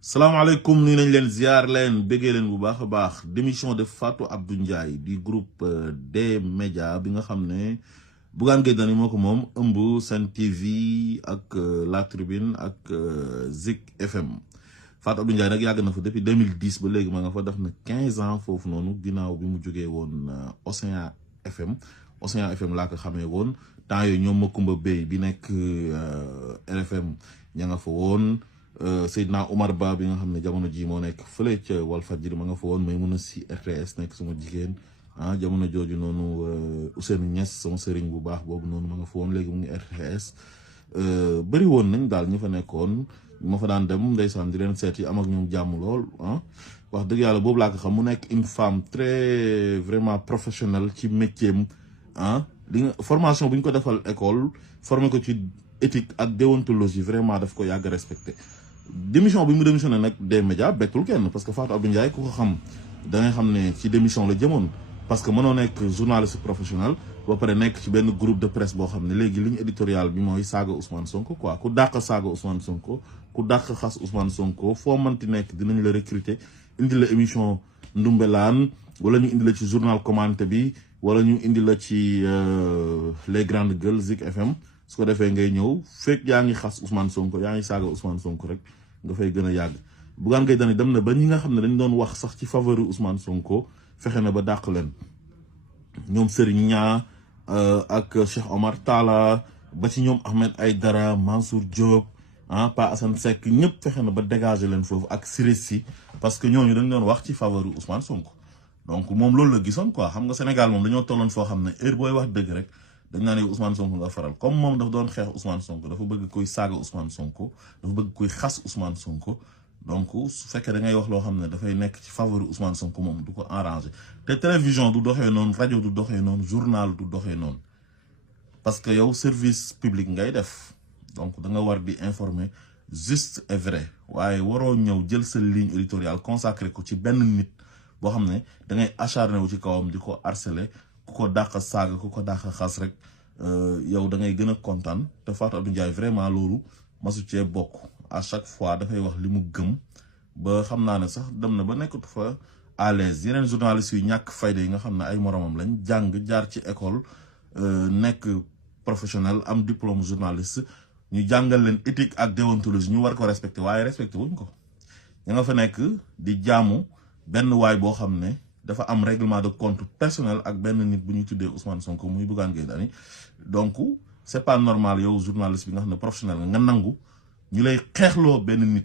salaamaaleykum nuyu nañ leen ziar leen bëggee leen bu baax a baax démission de Fatou Abdou Ndiaye di groupe des médias bi nga xam ne Bougane Gueye Dany moo ko moom ëmb Sen TV ak La Tribune ak Zik FM Fatou Abdou Ndiaye nag yàgg na fa depuis 2010 ba léegi ma nga fa def na 15 ans foofu noonu ginnaaw bi mu jógee woon Océan FM laa ko xamee woon temps yooyu ñoom Makumba Bey bi nekk RFM ña nga fa woon. Seydina Omar Ba bi nga xam ne jamono ji moo nekk fële ca Walfadjri ma nga fa woon may mën a si RTS nekk sama jigéen jamono jooju noonu Ousseynou Niass sama sëriñ bu baax boobu noonu ma nga fa woon léegi mu ngi RTS bëri woon nañ daal ñu fa nekkoon ma fa daan dem ndeysaan di leen seeti am ak ñoom jàmm lool wax dëgg yàlla boobu laa ko xam mu nekk une femme très vraiment professionnelle ci métier am li nga formation bu ñu ko defal école formé ko ci éthique ak déontologie vraiment daf ko yàgg respecté. démission bi mu démissionné nag des médias bettul kenn parce que Fatou Abdou Ndiaye ku ko xam da ngay xam ne ci démission la jëmoon parce que mënoo nekk journaliste professionnel ba pare nekk ci benn groupe de presse boo xam ne léegi ligne éditoriale bi mooy saaga Ousmane Sonko quoi ku dàq saaga Ousmane Sonko ku dàq xas Ousmane Sonko foo manti nekk dinañ la recruter indi la émission Ndumbelaan wala ñu indi la ci journal commenté bi wala ñu indi la ci les grandes gueules Zik FM su ko defee ngay ñëw fekk yaa ngi xas Ousmane Sonko yaa ngi saaga Ousmane Sonko rek nga fay gën a yàgg Bougane Gueye Dany dem na ba ñi nga xam ne dañ doon wax sax ci faveur Ousmane Sonko fexe na ba dàq leen ñoom Serigne Nia ak Cheikh Omar Talla ba ci ñoom Ahmed Aïdara Mansour Diop Pa Assane Seck ñëpp fexe na ba dégager leen foofu ak Sirissi parce que ñooñu dañ doon wax ci faveur Ousmane Sonko donc moom loolu la gisoon quoi xam nga Sénégal moom dañoo tolloon foo xam ne heure booy wax dëgg rek dañ naa ne Ousmane Sonko nga faral comme moom dafa doon xeex Ousmane Sonko dafa bëgg koy saaga Ousmane Sonko dafa bëgg koy xas Ousmane Sonko donc su fekkee da ngay wax loo xam ne dafay nekk ci faveur Ousmane Sonko moom du ko arrangé te télévision du doxee noonu rajo du doxee noonu journal du doxee noonu parce que yow service public ngay def donc da nga war di informer juste et vrai waaye waroo ñëw jël sa ligne éditoriale consacré ko ci benn nit boo xam ne da ngay acharné wu ci kawam di ko harceler ku ko dàq saaga ku ko dàq xas rek yow da ngay gën a kontaan te Fatou Abdou Ndiaye vraiment loolu masu cee bokk à chaque fois dafay wax li mu gëm ba xam naa ne sax dem na ba nekkatu fa à l'aise yeneen journalistes yu ñàkk fayda yi nga xam ne ay moromam lañ jàng jaar ci école nekk professionnel am diplôme journaliste ñu jàngal leen éthique ak déontologie ñu war ko respecté waaye respecté wuñ ko ña nga fa nekk di jaamu benn waay boo xam ne dafa am règlement de compte personnel ak benn nit bu ñuy tuddee Ousmane Sonko muy Bougane Gueye Dany donc c'est pas normal yow journaliste bi nga xam ne professionnel nga nangu ñu lay xeexloo benn nit